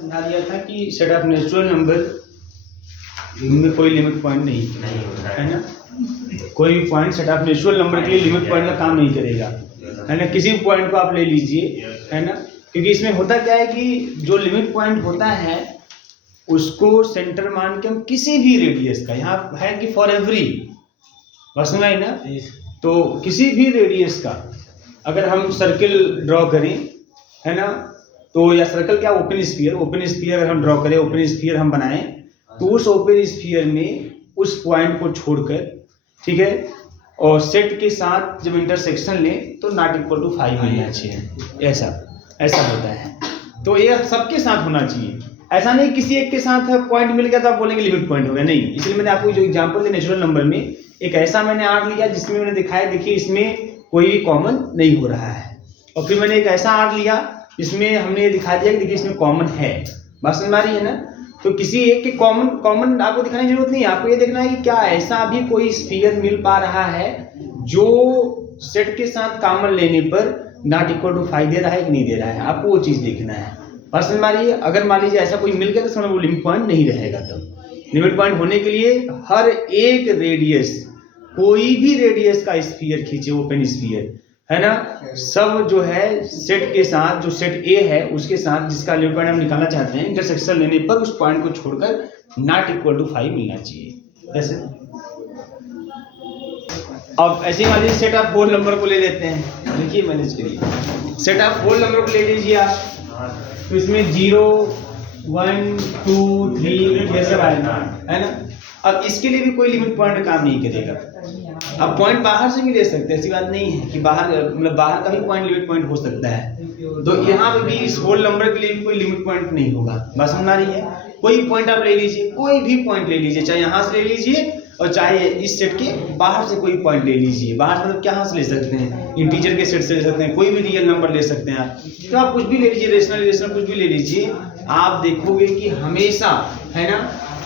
समझा दिया था कि सेट ऑफ नेचुरल नंबर में कोई लिमिट पॉइंट नहीं है ना। कोई भी point set of natural number के लिए लिमिट पॉइंट का काम नहीं करेगा, है ना। किसी भी पॉइंट को आप ले लीजिए, है ना, क्योंकि इसमें होता क्या है कि जो लिमिट पॉइंट होता है उसको सेंटर मान के हम किसी भी रेडियस का, यहाँ है कि फॉर एवरी, बस समझ आई ना। तो किसी भी रेडियस का अगर हम सर्किल ड्रॉ करें, है ना, तो या सर्कल क्या, ओपन स्फीयर अगर हम ड्रॉ करें, ओपन स्फीयर हम बनाएं, तो उस ओपन स्फीयर में उस पॉइंट को छोड़कर, ठीक है, और सेट के साथ जब इंटरसेक्शन लें तो नॉट इक्वल टू 5 मिलना चाहिए। ऐसा होता है। तो ये सबके साथ होना चाहिए। ऐसा नहीं किसी एक के साथ पॉइंट मिल गया तो आप बोलेंगे लिमिट पॉइंट हो गया, नहीं। इसलिए मैंने आपको जो एग्जांपल दिया नेचुरल नंबर में, एक ऐसा मैंने आर लिया जिसमें मैंने दिखाया, देखिए इसमें कोई भी कॉमन नहीं हो रहा है, और फिर मैंने एक ऐसा आर लिया जिसमें हमने ये दिखा दिया कि देखिए इसमें कॉमन है। बात समझ में आ रही है ना। तो किसी एक के कॉमन आपको दिखाने की जरूरत नहीं है, आपको ये देखना है कि क्या ऐसा भी कोई स्फीयर मिल पा रहा है जो सेट के साथ कॉमन लेने पर नॉट इक्वल टू 5 दे रहा है कि नहीं दे रहा है, आपको वो चीज देखना है। बात समझ में आ रही है। अगर मान लीजिए ऐसा कोई मिल गया तो समझ वो लिमिट पॉइंट नहीं रहेगा। तब लिमिट पॉइंट होने के लिए हर एक रेडियस, कोई भी रेडियस का स्फीयर खींचे, ओपन स्फीयर, है ना, सब जो है सेट के साथ, जो सेट ए है उसके साथ जिसका लिमिट पॉइंट हम निकालना चाहते हैं, इंटरसेक्शन लेने पर उस पॉइंट को छोड़कर नॉट इक्वल टू 5 मिलना चाहिए। ऐसे अब ऐसे मान लीजिए सेट ऑफ होल नंबर को ले लेते हैं। देखिए मैनेज करिए, सेट ऑफ होल नंबर को ले लीजिए आप, तो इसमें 0 1 2 3 ये सब आएगा, है ना। अब इसके लिए भी कोई लिमिट पॉइंट काम नहीं करेगा। अब पॉइंट बाहर से भी ले सकते हैं, ऐसी बात नहीं है कि बाहर, मतलब बाहर का भी पॉइंट लिमिट पॉइंट हो सकता है। तो यहाँ पे भी इस होल नंबर के लिए भी कोई लिमिट पॉइंट नहीं होगा। बस समझ आ रही है। कोई पॉइंट आप ले लीजिए, कोई भी पॉइंट ले लीजिए, चाहे यहाँ से ले लीजिए और चाहे इस सेट के बाहर से कोई पॉइंट ले लीजिए। बाहर से मतलब कहाँ से ले सकते हैं, इंटीजर के सेट से ले सकते हैं, कोई भी रियल नंबर ले सकते हैं आप। तो आप कुछ भी ले लीजिए, रेशनल कुछ भी ले लीजिए, आप देखोगे कि हमेशा, है ना,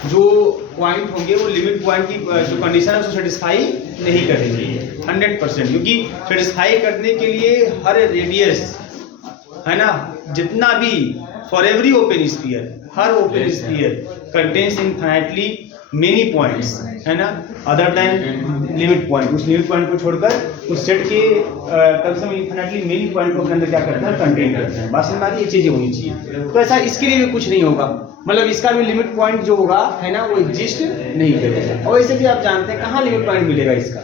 जो पॉइंट होंगे वो लिमिट पॉइंट की जो कंडीशन है उसको सेटिस्फाई नहीं करेंगे 100%, क्योंकि सेटिस्फाई करने के लिए हर रेडियस, है ना, जितना भी for every open sphere, her open sphere contains infinitely many points, है ना, अदर देन लिमिट पॉइंट। उस लिमिट पॉइंट को छोड़कर उस सेट के कम से कम इनफाइनाइटली मेनी पॉइंट को अपने अंदर क्या करता है, कंटेन करता है। बस हमारी ये चीजें होनी चाहिए। तो ऐसा इसके लिए भी कुछ नहीं होगा, मतलब इसका भी लिमिट पॉइंट जो होगा, है ना, वो एग्जिस्ट नहीं करेगा। और वैसे भी आप जानते हैं कहाँ लिमिट पॉइंट मिलेगा, इसका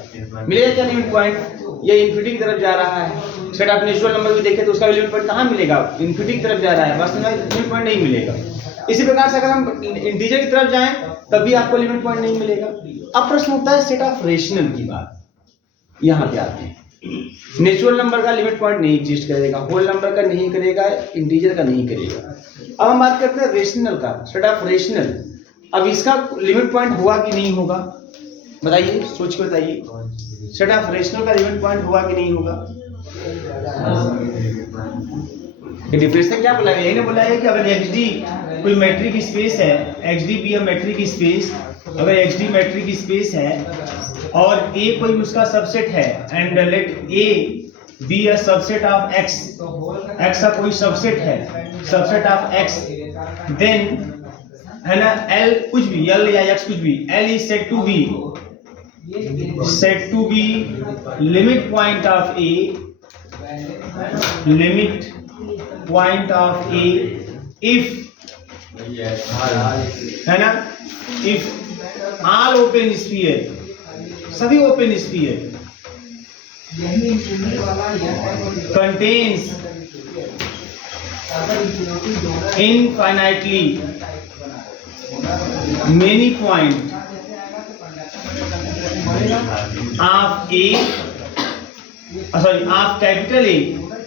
मिलेगा क्या लिमिट पॉइंट, ये इन्फिनिटी की तरफ जा रहा है। सेट ऑफ नेचुरल नंबर भी देखें तो उसका लिमिट पॉइंट कहाँ मिलेगा, इन्फिनिटी की तरफ जा रहा है, बस लिमिट पॉइंट नहीं मिलेगा। इसी प्रकार से अगर हम इंटीजर की तरफ जाएं तब भी आपको लिमिट पॉइंट नहीं मिलेगा। अब प्रश्न उठता है सेट ऑफ रेशनल की बात, यहाँ पे आते हैं। नेचुरल नंबर का लिमिट पॉइंट नहीं एग्जिस्ट करेगा, होल नंबर का नहीं करेगा, इंटीजर का नहीं करेगा। अब हम बात करते हैं रेशनल का, सेट ऑफ रेशनल। अब इसका लिमिट पॉइंट हुआ कि नहीं होगा, बताइए, सोच के बताइए। सेट ऑफ रेशनल का लिमिट पॉइंट हुआ कि नहीं होगा। डिफरेंस क्या बोला है, यही ना बोला है कि अगर XD कोई मैट्रिक स्पेस है, XD भी मैट्रिक स्पेस, अगर XD मैट्रिक स्पेस है और A कोई उसका सबसेट है, and let A be a subset of X, X का कोई सबसेट है, सबसेट ऑफ X, देन, है ना, L कुछ भी, L या X कुछ भी, L is set to be limit point of A, limit point of A if, है ना, if all open sphere, सभी open sphere contains infinitely many points of A, sorry of capital A,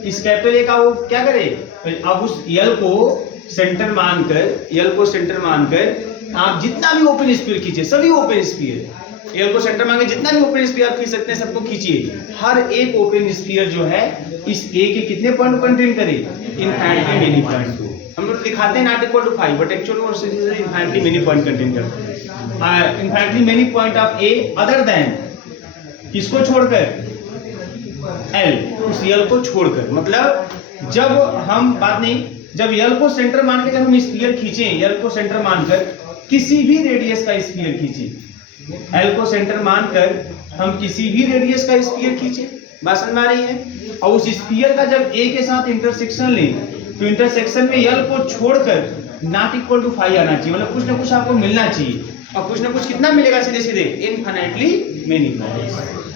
इस capital A का वो क्या करे, अब उस L को सेंटर मानकर आप जितना भी ओपन स्फीयर खींचे, सभी ओपन स्फीयर, L को सेंटर मान के जितना भी ओपन स्फीयर आप खींच सकते हैं सबको खींचिए। हर एक ओपन स्फीयर जो है इस A के कितने पॉइंट कंटेन करे, इनफाइनाइटली मेनी पॉइंट को। हम लोग दिखाते हैं not equal to 5, but actually वो इनफाइनाइटली मेनी पॉइंट कंटेन करते हैं। Infinitely many point of A other than किसको छोड़कर, L, उस L को छोड़कर। मतलब जब हम बात नहीं, जब यल को सेंटर मान के जब हम स्फीयर खींचे, यल को सेंटर मानकर किसी भी रेडियस का स्फीयर खींचे, एल को सेंटर मानकर हम किसी भी रेडियस का स्फीयर खींचे, बात समझ में आ रही है। और उस स्फीयर का जब ए के साथ इंटरसेक्शन लें तो इंटरसेक्शन में यल को छोड़कर नॉट इक्वल टू 5 आना चाहिए, मतलब कुछ ना कुछ आपको मिलना चाहिए। और कुछ ना कुछ कितना मिलेगा, सीधे सीधे इनफाइनाइटली मेनी।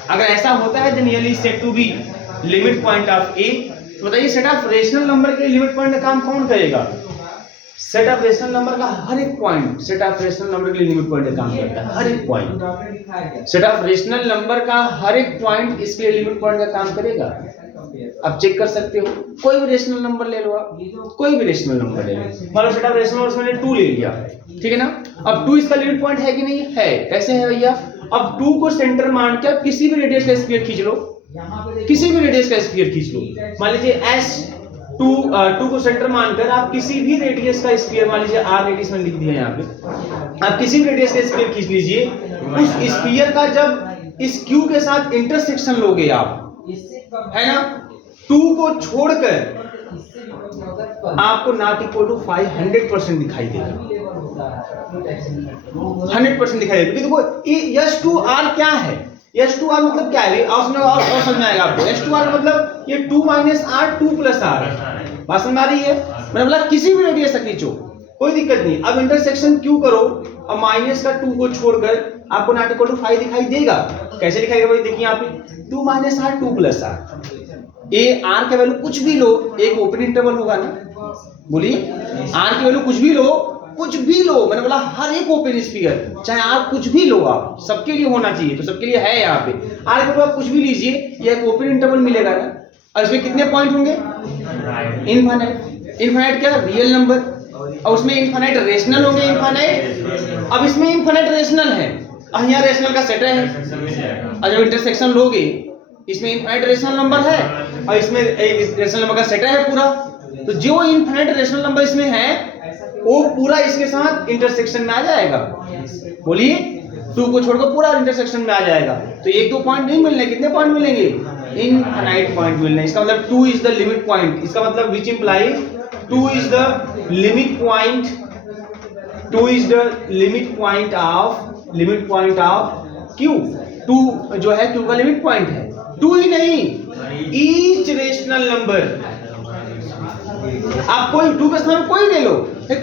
अगर ऐसा होता है then l is said to be limit point of A. तो बताइए सेट ऑफ रेशनल नंबर के लिमिट पॉइंट का काम कौन करेगा? सेट ऑफ रेशनल नंबर का हर एक point set of rational number के लिए लिमिट पॉइंट का काम करता है। हर एक point set of rational number का हर एक पॉइंट इसके लिए लिमिट पॉइंट का काम करेगा। आप चेक कर सकते हो, कोई भी रेशनल नंबर ले लो, आप कोई भी रेशनल नंबर ले लो, मान लो सेट ऑफ रेशनल नंबर मैंने 2 ले लिया, ठीक है ना। अब 2 इसका लिमिट पॉइंट है कि नहीं है? कैसे है भैया? अब 2 को सेंटर मान के किसी भी रेडियस का स्फीयर खींच लो, किसी भी रेडियस का स्फीयर खींच लो। मान लीजिए S2 को सेंटर मानकर आप किसी भी रेडियस का स्फीयर, मान लीजिए R रेडियस में लिख दिया यहाँ पे, आप किसी भी रेडियस का स्फीयर खींच लीजिए। उस स्फीयर का जब इस Q के साथ इंटरसेक्शन लोगे आप, है ना, 2 को छोड़कर आपको नॉट इक्वल टू 5 100% दिखाई देगा, 100% दिखाई देगा। देखो S2R क्या है? S2R मतलब क्या है? और समझ में आएगा आपको। S2R मतलब ये 2 - R 2 + R, बात समझ आ रही है? मतलब किसी भी रेडियस तक खींचो, कोई दिक्कत नहीं। अब इंटरसेक्शन Q करो और माइनस का 2 को छोड़कर आपको नॉट इक्वल टू 5 दिखाई देगा। कैसे दिखाएगा भाई? देखिए यहाँ पे 2 - R 2 + R, ए R का वैल्यू कुछ भी लो, एक ओपन इंटरवल होगा ना, बोलिए R की वैल्यू कुछ भी लो, कुछ भी लो, मैंने बोला हर एक ओपन स्फीयर, चाहे आप कुछ भी लो, आप सबके लिए होना चाहिए, तो सबके लिए है यहाँ पे। R के आप कुछ भी लीजिए, ये एक ओपन इंटरवल मिलेगा ना, और इसमें कितने पॉइंट होंगे? इनफाइनाइट। इनफाइनाइट क्या? Real number. और उसमें इनफाइनाइट रेशनल होंगे, इनफाइनाइट। अब इसमें इनफाइनाइट रेशनल है, यहाँ रेशनल का सेट है, और जब इंटरसेक्शन लोगे इसमें इनफाइनाइट रेशनल नंबर है और इसमें रेशनल नंबर का सेट है पूरा। तो जो इनफाइनाइट रेशनल नंबर इसमें है वो पूरा इसके साथ इंटरसेक्शन में आ जाएगा। बोलिए 2 को छोड़कर पूरा इंटरसेक्शन में आ जाएगा। तो 1-2 पॉइंट नहीं मिलने, कितने पॉइंट मिलेंगे? इनफाइनाइट पॉइंट मिलने। इसका मतलब 2 इज द लिमिट पॉइंट। इसका मतलब which imply 2 is the limit point, 2 is the limit point of Q। 2 जो है Q का लिमिट पॉइंट है। 2 ही नहीं, ईच रेशनल नंबर। आप कोई 2 के स्थान पे कोई ले लो,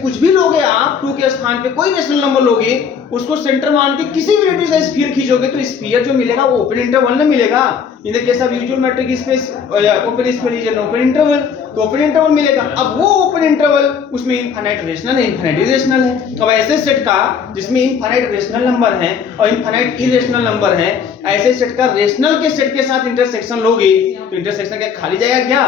कुछ भी लोगे आप, 2 के स्थान पे कोई रेशनल नंबर लोगे, उसको सेंटर मान के किसी भी रेडियस का स्फीयर खींचोगे तो स्फीयर जो मिलेगा वो ओपन इंटरवल में मिलेगा। In the case of usual metric space open sphere is an open interval, तो ओपन इंटरवल मिलेगा। अब वो ओपन इंटरवल उसमें इनफाइनाइट रेशनल है, इनफाइनाइट इरेशनल है। अब ऐसे सेट का जिसमें इनफाइनाइट रेशनल नंबर है और इनफाइनाइट इरेशनल नंबर है, ऐसे सेट का रेशनल के सेट के साथ इंटरसेक्शन लोगे तो इंटरसेक्शन क्या खाली जाएगा क्या?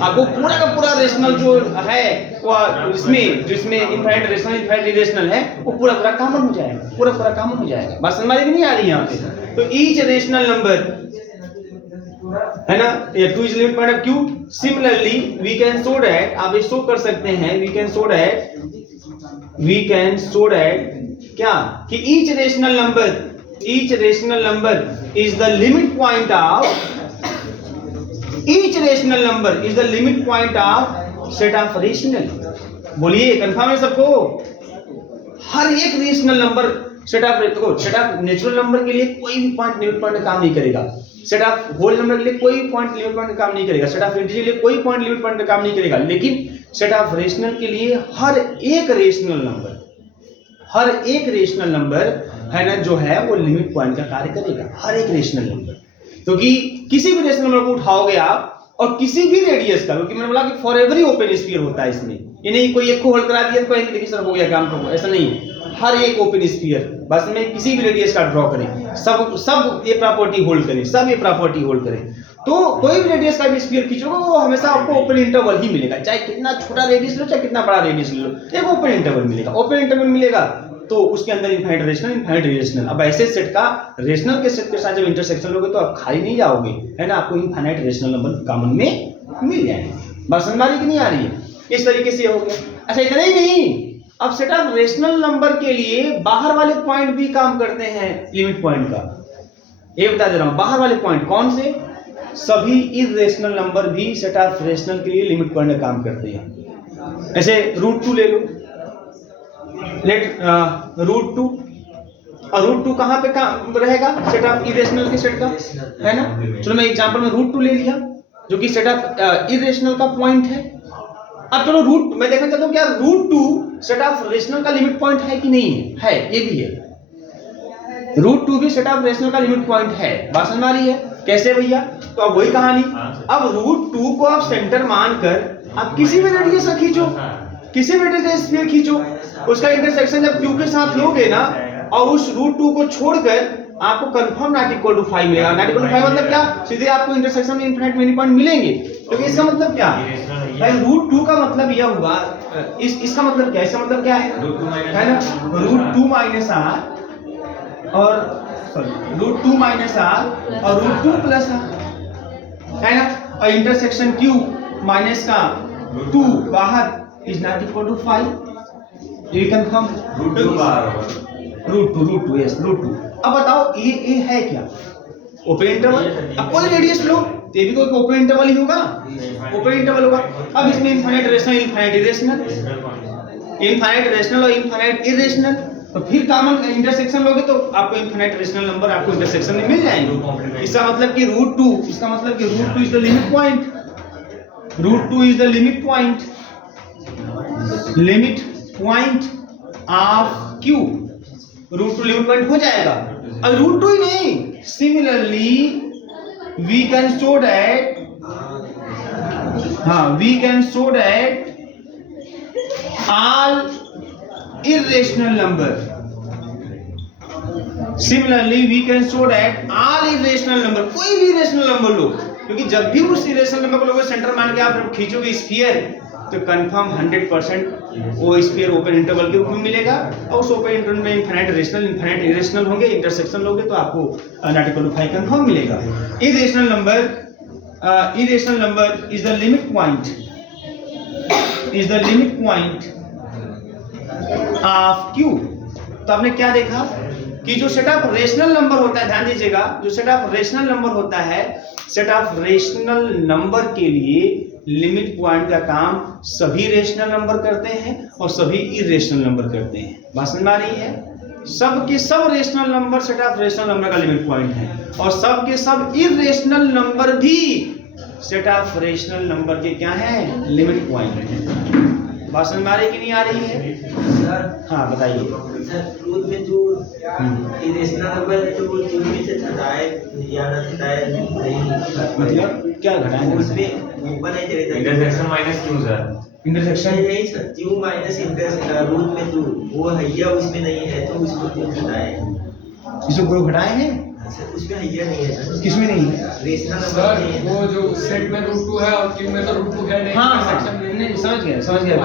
आपको पूरा का पूरा रेशनल जो है वो जिसमें इनफाइनाइट रेशनल इनफाइनाइट इरेशनल है वो पूरा कॉमन हो जाएगा, पूरा कॉमन हो जाएगा। बात समझ में नहीं आ रही यहाँ पे? तो ईच रेशनल नंबर है ना, ये 2 is limit point of Q। Similarly we can show that, आप ये शो कर सकते हैं, वी कैन शो दैट क्या कि each rational number is the limit point of set of rational. बोलिए कंफर्म है सबको? हर एक rational number set of natural number के लिए कोई भी पॉइंट लिमिट पॉइंट काम नहीं करेगा, सेट ऑफ होल नंबर के लिए कोई पॉइंट लिमिट पॉइंट काम नहीं करेगा, सेट ऑफ इंटीजर के लिए कोई पॉइंट लिमिट पॉइंट काम नहीं करेगा, लेकिन सेट ऑफ रेशनल के लिए हर एक रेशनल नंबर है ना जो है वो लिमिट पॉइंट का कार्य करेगा, हर एक रेशनल नंबर। क्योंकि किसी भी रेशनल नंबर को उठाओगे आप और किसी भी रेडियस का, क्योंकि मैंने बोला कि फॉर एवरी ओपन स्फीयर होता है इसमें, ये नहीं कोई एक को होल्ड करा दिया तो देखिए सर हो गया काम, तो ऐसा नहीं है। हर एक ओपन स्फीयर बस में किसी भी रेडियस का ड्रॉ करें, सब ये प्रॉपर्टी होल्ड करें, तो कोई भी रेडियस का भी स्फीयर खींचोगे वो हमेशा आपको ओपन इंटरवल ही मिलेगा, चाहे कितना छोटा रेडियस लो चाहे कितना बड़ा रेडियस लो, एक ओपन इंटरवल मिलेगा। तो उसके अंदर इनफाइनाइट रेशनल इनफाइनाइट इरेशनल। अब ऐसे सेट का रेशनल के सेट के साथ जब इंटरसेक्शन लोगे तो आप खाली नहीं जाओगे, है ना, आपको इनफाइनाइट रेशनल नंबर कॉमन में मिल जाएंगे। बात समझ आ रही कि नहीं आ रही है? इस तरीके से हो गया। अच्छा इतना ही नहीं, अब सेट ऑफ रेशनल नंबर के लिए बाहर वाले पॉइंट भी काम करते हैं लिमिट पॉइंट का। ये बता दे रहा हूं, बाहर वाले पॉइंट कौन से? सभी इरेशनल नंबर भी सेट ऑफ रेशनल के लिए लिमिट पॉइंट का काम करते हैं। ऐसे √2 ले लो, लेट √2, और √2 कहाँ पे रहेगा? सेट ऑफ इरेशनल के सेट का, है ना? चलो मैं एग्जांपल में √2 ले लिया जो कि सेट ऑफ इरेशनल का पॉइंट है। अब चलो मैं देखना चाहता हूँ क्या √2 सेट ऑफ रेशनल का लिमिट पॉइंट है कि नहीं है? ये भी है, √2 भी सेट ऑफ रेशनल का लिमिट पॉइंट है। बात समझ आ रही है? कैसे भैया? तो अब वही कहानी, अब √2 को आप सेंटर मानकर आप किसी भी रेडियस का खींचो, किसी भी रेडियस का स्फीयर खींचो, उसका इंटरसेक्शन जब Q के साथ लोगे ना और उस √2 को छोड़कर आपको कंफर्म नॉट इक्वल टू 5 मिलेगा। नॉट इक्वल टू 5 मतलब क्या? सीधे आपको इंटरसेक्शन में इनफिनिट मेनी पॉइंट मिलेंगे। तो इसका मतलब क्या भाई? √2 का मतलब यह हुआ, इसका मतलब क्या? इसका मतलब क्या है ना? √2 माइनस r और √2 माइनस r और √2 प्लस r, है ना? और इंटरसेक्शन Q माइनस का 2 बाहर इज नॉट इक्वल टू 5। ये कंफर्म √2 यस √2। अब बताओ ये है क्या? Open interval. अब कोई रेडियस लो, ये भी कोई ओपन इंटरवल ही होगा, ओपन इंटरवल होगा। अब इसमें infinite rational, infinite irrational, infinite rational और इनफाइनाइट इरेशनल, तो फिर कॉमन इंटरसेक्शन लोगे तो आपको इनफिनिट रेशनल नंबर आपको इंटरसेक्शन में मिल जाएंगे। इसका मतलब कि √2, इसका मतलब कि √2 is the limit point, √2 is the limit point of Q। √2 limit point हो जाएगा। अब √2 ही नहीं, similarly we can show that, we can show that all irrational number, similarly we can show that all irrational number, कोई भी irrational number लो, क्योंकि जब भी उस irrational number को लोगे सेंटर मान के आप खींचोगे स्फीयर तो कंफर्म 100% वो स्फीयर ओपन इंटरवल के रूप में मिलेगा, और उस ओपन इंटरवल में इनफिनिट रेशनल, इनफिनिट इरेशनल होंगे, इंटरसेक्शन लोगे तो आपको नॉट इक्वल टू 5 कंफर्म मिलेगा। irrational number is the limit point, is the limit point of Q। तो आपने क्या देखा कि जो सेट ऑफ रेशनल नंबर होता है, ध्यान दीजिएगा, जो सेट ऑफ रेशनल नंबर होता है, सेट ऑफ रेशनल नंबर के लिए लिमिट पॉइंट का काम सभी रेशनल नंबर करते हैं और सभी इरेशनल नंबर करते हैं। बात समझ में आ रही है? सब के सब rational number set of rational number का लिमिट पॉइंट है, और सब के सब इरेशनल नंबर भी सेट ऑफ रेशनल नंबर के क्या है? लिमिट पॉइंट है। बात समझ में आ रही है कि नहीं आ रही है? सर हाँ बताइए। सर ट्रूथ में जो इरेशनल नंबर है तो वो Q में से घटाए या ना घटाए नहीं, मतलब क्या घटाएंगे? उसमें ऊपर नहीं चलेगा intersection minus Q sir, intersection नहीं sir, Q minus intersection root में जो वो हैया उसमें नहीं है तो उसको क्यों घटाए? इसको कोई घटाए हैं? सर उसमें हैया नहीं है सर, किसमें नहीं है? रेशनल नंबर सर नहीं है। वो जो सेट में √2 है और Q में तो √2 है नहीं, हाँ सेक्शन में नहीं, समझ गया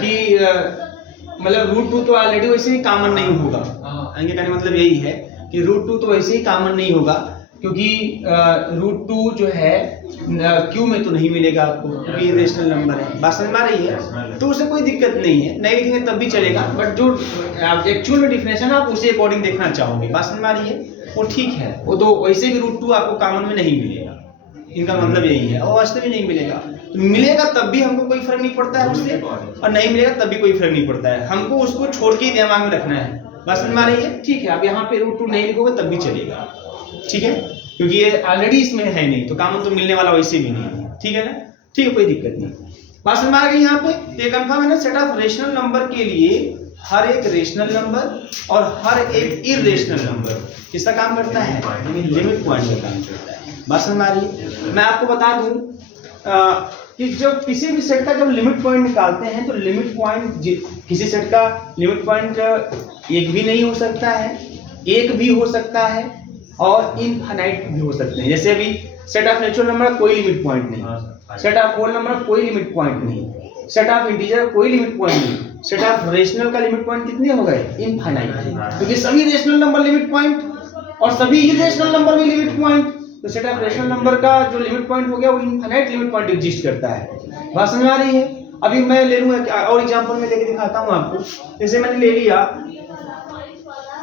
कि मतलब √2 तो ऑलरेडी वैसे ही कॉमन नहीं होगा। आगे कहने मतलब यही है कि √2 तो वैसे ही कॉमन नहीं होगा, क्योंकि √2 जो है Q में तो नहीं मिलेगा आपको, क्योंकि रेशनल नंबर है। बात समझ में आ रही है? तो उससे कोई दिक्कत नहीं है, नहीं लिखेंगे तब भी चलेगा, बट जो एक्चुअल में डिफिनेशन आप उसी अकॉर्डिंग देखना चाहोगे। बात समझ में आ रही है? वो ठीक है, वो तो वैसे भी √2 आपको कॉमन में नहीं मिलेगा, इनका मतलब यही है, और वास्तव में नहीं मिलेगा। तो मिलेगा तब भी हमको कोई फर्क नहीं पड़ता है उससे, और नहीं मिलेगा तब भी कोई फर्क नहीं पड़ता है, हमको उसको छोड़ के ही दिमाग में रखना है। बात समझ में आ रही है? ठीक है, आप यहाँ पे √2 नहीं लिखोगे तब भी चलेगा, ठीक है, क्योंकि ये ऑलरेडी इसमें है नहीं, तो कॉमन तो मिलने वाला वैसे भी नहीं है, ठीक है ना? ठीक है, कोई दिक्कत नहीं। बात समझ में आ गई यहाँ पे? ये कंफर्म है ना? सेट ऑफ रेशनल नंबर के लिए हर एक रेशनल नंबर और हर एक इरेशनल नंबर किसका काम करता है? लिमिट पॉइंट का काम करता है। बात समझ में आ रही है? मैं आपको बता दूं कि जब किसी भी सेट का जब लिमिट पॉइंट निकालते हैं तो लिमिट पॉइंट किसी सेट का लिमिट पॉइंट एक भी नहीं हो सकता है, एक भी हो सकता है और इनफाइनाइट भी हो सकते हैं। जैसे अभी सेट ऑफ नेचुरल नंबर कोई लिमिट पॉइंट नहीं, सेट ऑफ होल नंबर कोई लिमिट पॉइंट नहीं, सेट ऑफ इंटीजर कोई लिमिट पॉइंट नहीं, सेट ऑफ रेशनल का लिमिट पॉइंट कितने हो गए? इनफाइनाइट, क्योंकि सभी रेशनल नंबर लिमिट पॉइंट और सभी इरेशनल नंबर भी लिमिट पॉइंट, तो सेट ऑफ रेशनल नंबर का जो लिमिट पॉइंट हो गया वो इनफाइनाइट लिमिट पॉइंट एग्जिस्ट करता है। बात समझ में आ रही है? अभी मैं ले लूंगा और एग्जांपल में लेके दिखाता हूं आपको। जैसे मैंने ले लिया,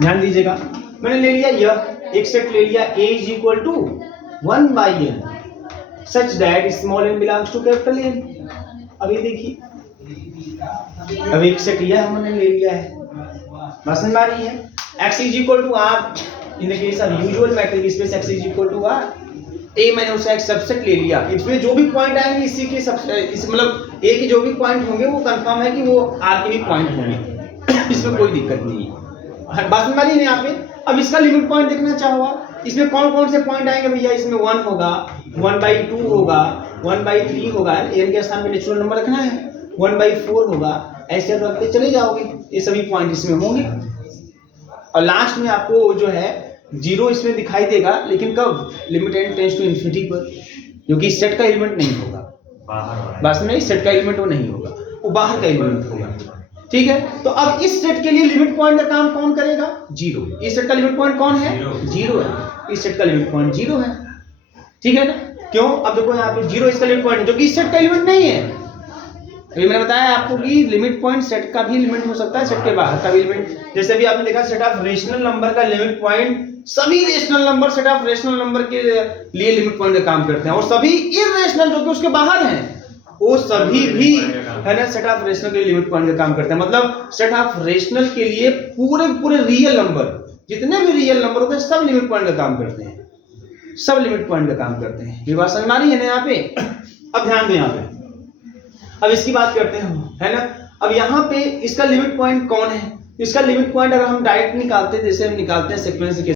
ध्यान दीजिएगा, मैंने ले लिया यह एक सेट ले लिया A is equal to 1/n such that small n belongs to capital N। अब ये देखिए अब एक सेट यह हमने ले लिया है, बात समझ आ रही है। x is equal to r in the case of usual metric space x is equal to r. ए मैंने उसका एक सबसेट ले लिया, इसमें जो भी पॉइंट आएंगे इसी के इस मतलब ए के जो भी पॉइंट होंगे वो कंफर्म है कि वो आर के भी पॉइंट होंगे, इसमें कोई दिक्कत नहीं है, बात समझ आ रही है यहाँ पे। अब इसका लिमिट पॉइंट देखना चाहो आप, इसमें कौन कौन से पॉइंट आएंगे भैया, इसमें 1 होगा, 1/2 होगा, 1/3 होगा, n के स्थान पे नेचुरल नंबर रखना है, 1/4 होगा, ऐसे रखते चले जाओगे, ये सभी पॉइंट इसमें होंगे। और लास्ट में आपको जो है 0 इसमें दिखाई देगा, लेकिन कब, limit n tends to infinity पर, क्योंकि सेट का एलिमेंट नहीं होगा, बस में सेट का एलिमेंट वो नहीं होगा, वो बाहर का एलिमेंट होगा, ठीक है। तो अब इस सेट के लिए लिमिट पॉइंट का काम कौन करेगा, 0। इस सेट का लिमिट पॉइंट कौन है, 0 है, इस सेट का लिमिट पॉइंट 0 है, ठीक है ना। क्यों, अब देखो यहाँ पे 0 इसका लिमिट पॉइंट है, जो कि इस सेट का एलिमेंट नहीं है। अभी मैंने बताया आपको कि लिमिट पॉइंट सेट का भी लिमिट हो सकता है, सेट के बाहर का भी लिमिट। जैसे अभी आपने देखा सेट ऑफ रेशनल नंबर का लिमिट पॉइंट, सभी rational number set of rational number के लिए लिमिट पॉइंट का काम करते हैं, और सभी इररेशनल जो कि उसके बाहर हैं वो सभी भी है ना सेट ऑफ रेशनल के लिए लिमिट पॉइंट का काम करते हैं। मतलब सेट ऑफ रेशनल के लिए पूरे रियल नंबर, जितने भी रियल नंबर होते हैं सब लिमिट पॉइंट का काम करते हैं, सब लिमिट पॉइंट का काम करते हैं। ये बात समझ में आ रही है ना यहाँ पे। अब ध्यान दो यहाँ पे, अब इसकी बात करते हैं हम, है ना। अब यहाँ पे इसका लिमिट पॉइंट कौन है, इसका लिमिट पॉइंट अगर हम डायरेक्ट निकालते हैं, जैसे हम निकालते हैं सीक्वेंस के